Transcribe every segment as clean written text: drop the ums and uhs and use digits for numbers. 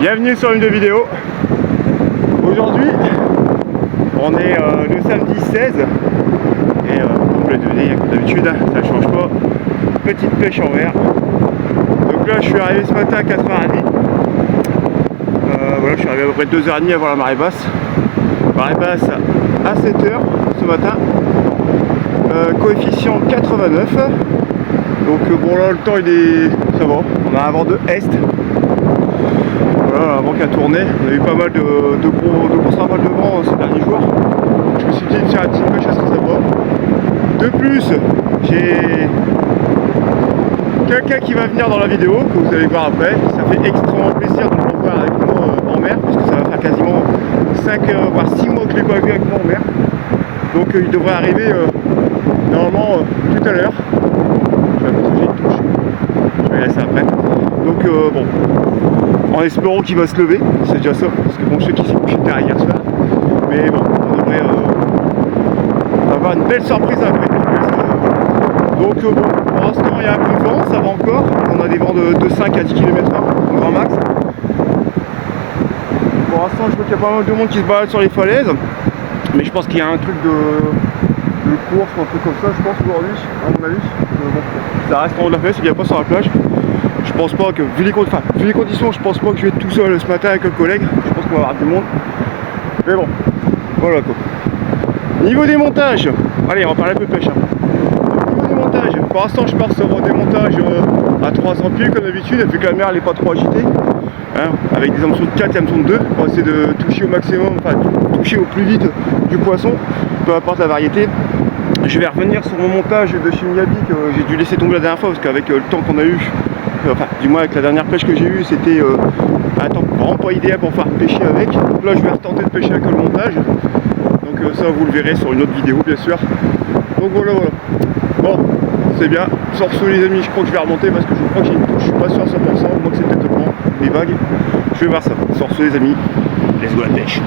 Bienvenue sur une vidéo. Aujourd'hui, on est le samedi 16 et comme vous l'avez deviné, comme d'habitude, ça ne change pas. Petite pêche en mer. Donc là, je suis arrivé ce matin à 4h30. Voilà, je suis arrivé à peu près 2h30 avant la marée basse. Marée basse à 7h ce matin. Coefficient 89. Donc bon là, le temps il est, ça va. On a un vent de est. Voilà, un vent qui a tourné. On a eu pas mal de grosses rafales de vent ces derniers jours. Je me suis dit tiens, une petite pêche, ça serait sympa. De plus, j'ai quelqu'un qui va venir dans la vidéo, que vous allez voir après. Ça fait extrêmement plaisir de le voir avec moi en mer, puisque ça va faire quasiment 5 voire 6 mois que je ne l'ai pas vu avec moi en mer. Donc il devrait arriver normalement tout à l'heure. Je vais j'ai une touche. Je vais laisser après. Donc bon. En espérant qu'il va se lever, c'est déjà ça, parce que bon, je sais qu'il s'est couché tard hier soir. Mais bon, on devrait avoir une belle surprise après. Donc bon, pour l'instant il y a un peu de vent, ça va encore. On a des vents de 5 à 10 km/h, au grand max. Pour l'instant je vois qu'il y a pas mal de monde qui se balade sur les falaises. Mais je pense qu'il y a un truc de course ou un truc comme ça, je pense aujourd'hui, à mon avis. Bon, ça reste en haut de la falaise, il n'y a pas sur la plage. Je pense pas que, vu les conditions, je pense pas que je vais être tout seul ce matin avec un collègue. Je pense qu'on va avoir du monde. Mais bon, voilà quoi. Niveau des montages, allez, on va parler un peu de pêche. Niveau des montages, pour l'instant je pars sur des montages à 300 pieds comme d'habitude, vu que la mer elle n'est pas trop agitée. Hein, avec des hameçons de 4 et hameçons de 2 pour essayer de toucher au maximum, enfin toucher au plus vite du poisson, peu importe la variété. Je vais revenir sur mon montage de chez Miyabi que j'ai dû laisser tomber la dernière fois parce qu'avec le temps qu'on a eu, enfin du moins avec la dernière pêche que j'ai eue, c'était un temps vraiment pas idéal pour faire pêcher avec. Donc là je vais retenter de pêcher avec le montage. Donc ça vous le verrez sur une autre vidéo bien sûr. Donc voilà. Bon, c'est bien. Sur ce les amis, je crois que je vais remonter parce que je crois que j'ai une touche, je suis pas sûr à 100%, au moins que c'est peut-être le vent, les vagues. Je vais voir ça. Sur ce les amis, let's go la pêche.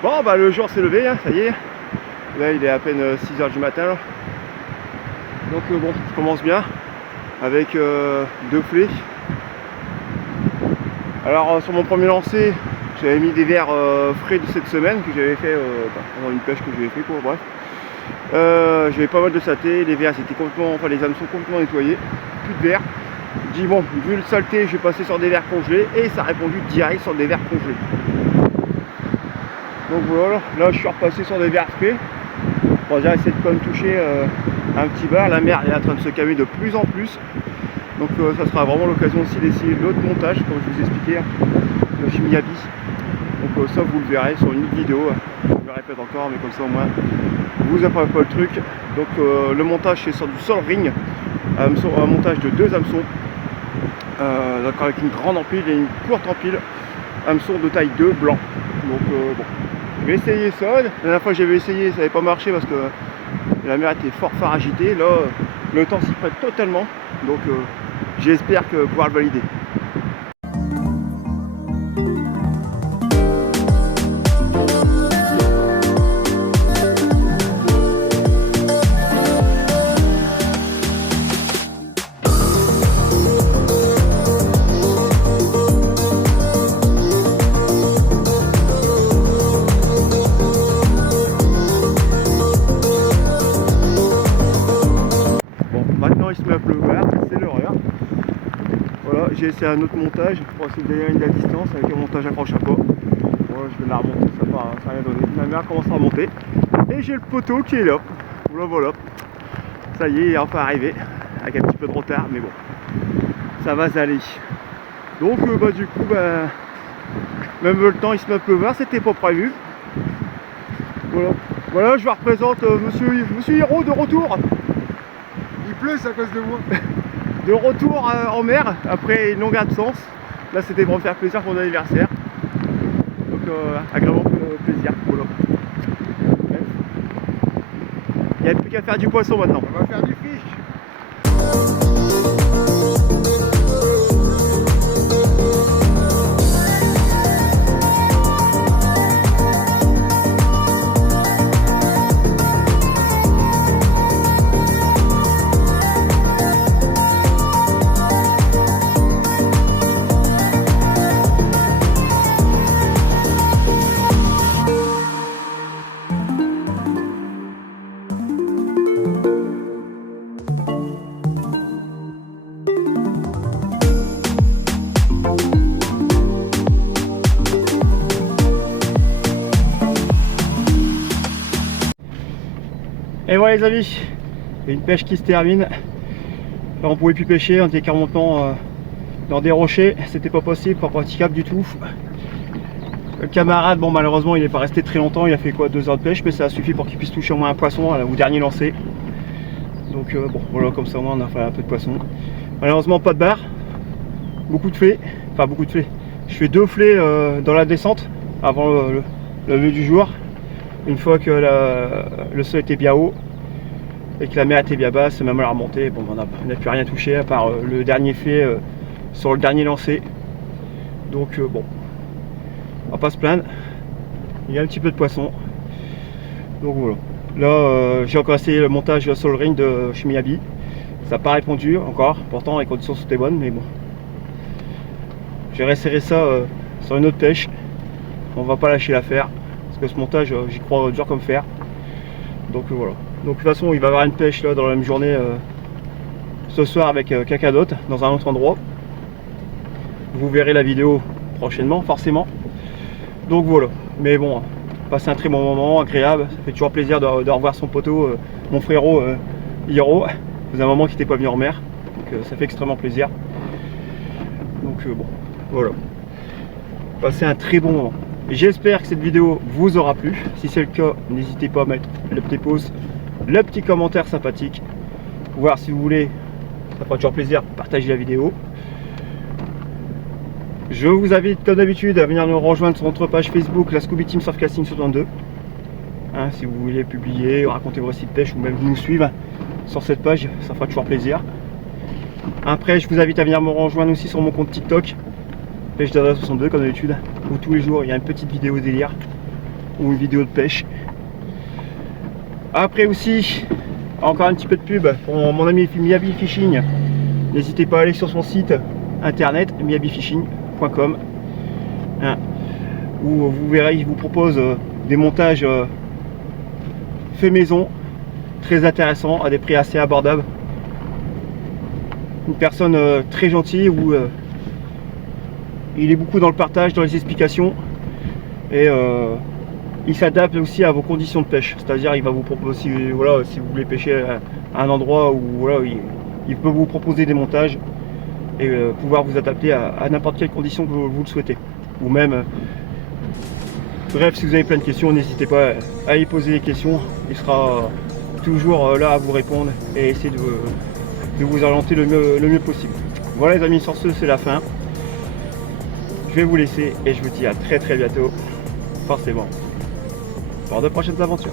Bon bah le jour s'est levé, hein, ça y est. Là il est à peine 6h du matin. Là. Donc bon, je commence bien avec 2 flets. Alors sur mon premier lancer, j'avais mis des vers frais de cette semaine que j'avais fait pendant une pêche que j'avais fait quoi, bref. J'avais pas mal de saté, les vers étaient complètement, enfin les hameçons complètement nettoyés, plus de vers. Je dis bon, vu le saleté, je vais passer sur des vers congelés et ça a répondu direct sur des vers congelés. Donc voilà, là je suis repassé sur des vers frais. On va dire essayer de quand même toucher un petit bar. La mer est en train de se calmer de plus en plus. Donc ça sera vraiment l'occasion aussi d'essayer l'autre montage, comme je vous ai expliqué, le Shimiyabi. Donc ça vous le verrez sur une autre vidéo. Je le répète encore, mais comme ça au moins vous n'avez pas le truc. Donc le montage c'est sur du Sol Ring, un montage de 2 hameçons, avec une grande empile et une courte empile, hameçon de taille 2 blanc. Donc bon, je vais essayer ça. La dernière fois que j'avais essayé, ça n'avait pas marché parce que la mer était fort agitée. Là, le temps s'y prête totalement. Donc j'espère pouvoir le valider. Il se met à pleuvoir, c'est l'horreur. Voilà, j'ai essayé un autre montage pour essayer de gagner de la distance avec un montage accroche à pas. Voilà, je vais la remonter, ça n'a rien donné. La mer commence à remonter. Et j'ai le poteau qui est là. Voilà. Ça y est, il est enfin arrivé. Avec un petit peu de retard, mais bon. Ça va aller. Donc du coup, même le temps il se met à pleuvoir, c'était pas prévu. Voilà, je vous représente monsieur Hiro de retour. C'est à cause de moi. De retour en mer après une longue absence. Là c'était pour me faire plaisir pour mon anniversaire. Donc agréable plaisir. Voilà. Bref. Il n'y a plus qu'à faire du poisson maintenant. On va faire du fish. Et voilà les amis, il y a une pêche qui se termine. Là, on pouvait plus pêcher, on était carrément dans des rochers, c'était pas possible, pas praticable du tout. Le camarade, bon malheureusement il n'est pas resté très longtemps, il a fait quoi 2 heures de pêche, mais ça a suffi pour qu'il puisse toucher au moins un poisson au dernier lancer. Donc bon voilà, comme ça au moins on a fait un peu de poisson. Malheureusement pas de barre, beaucoup de flets, enfin beaucoup de flets. Je fais 2 flets dans la descente avant le lever du jour. Une fois que le sol était bien haut et que la mer était bien basse, même à la remontée, bon, on n'a plus rien touché à part le dernier fait sur le dernier lancé. Donc bon, on va pas se plaindre. Il y a un petit peu de poisson. Donc voilà. Là, j'ai encore essayé le montage sur le ring de Shimiyabi. Ça n'a pas répondu encore. Pourtant, les conditions sont bonnes, mais bon. Je vais resserrer ça sur une autre pêche. On va pas lâcher l'affaire. Que ce montage j'y crois dur comme fer. Donc voilà. Donc de toute façon il va y avoir une pêche là dans la même journée ce soir avec quelqu'un d'autre dans un autre endroit. Vous verrez la vidéo prochainement forcément. Donc voilà. Mais bon, passer un très bon moment, agréable. Ça fait toujours plaisir de revoir son poteau, mon frérot Hiro. Ça faisait un moment qu'il n'était pas venu en mer. Donc ça fait extrêmement plaisir. Donc bon, voilà. Passer un très bon moment. J'espère que cette vidéo vous aura plu. Si c'est le cas, n'hésitez pas à mettre le petit pouce, le petit commentaire sympathique. Voir si vous voulez, ça fera toujours plaisir, partager la vidéo. Je vous invite comme d'habitude à venir nous rejoindre sur notre page Facebook, la Scooby Team Surfcasting 62. Hein, si vous voulez publier, raconter vos récits de pêche ou même nous suivre sur cette page, ça fera toujours plaisir. Après, je vous invite à venir me rejoindre aussi sur mon compte TikTok. Pêche d'Adrien 62 comme d'habitude, où tous les jours il y a une petite vidéo délire ou une vidéo de pêche. Après aussi, encore un petit peu de pub pour mon ami Miyabi Fishing. N'hésitez pas à aller sur son site internet miyabifishing.com, hein, où vous verrez, il vous propose des montages faits maison, très intéressants, à des prix assez abordables. Une personne très gentille où il est beaucoup dans le partage, dans les explications, et il s'adapte aussi à vos conditions de pêche. C'est-à-dire il va vous proposer, voilà, si vous voulez pêcher à un endroit où voilà, il peut vous proposer des montages et pouvoir vous adapter à n'importe quelle condition que vous le souhaitez. Ou même, bref, si vous avez plein de questions, n'hésitez pas à y poser des questions. Il sera toujours là à vous répondre et essayer de vous orienter le mieux possible. Voilà les amis, sur ce, c'est la fin. Je vais vous laisser et je vous dis à très bientôt, forcément, pour de prochaines aventures.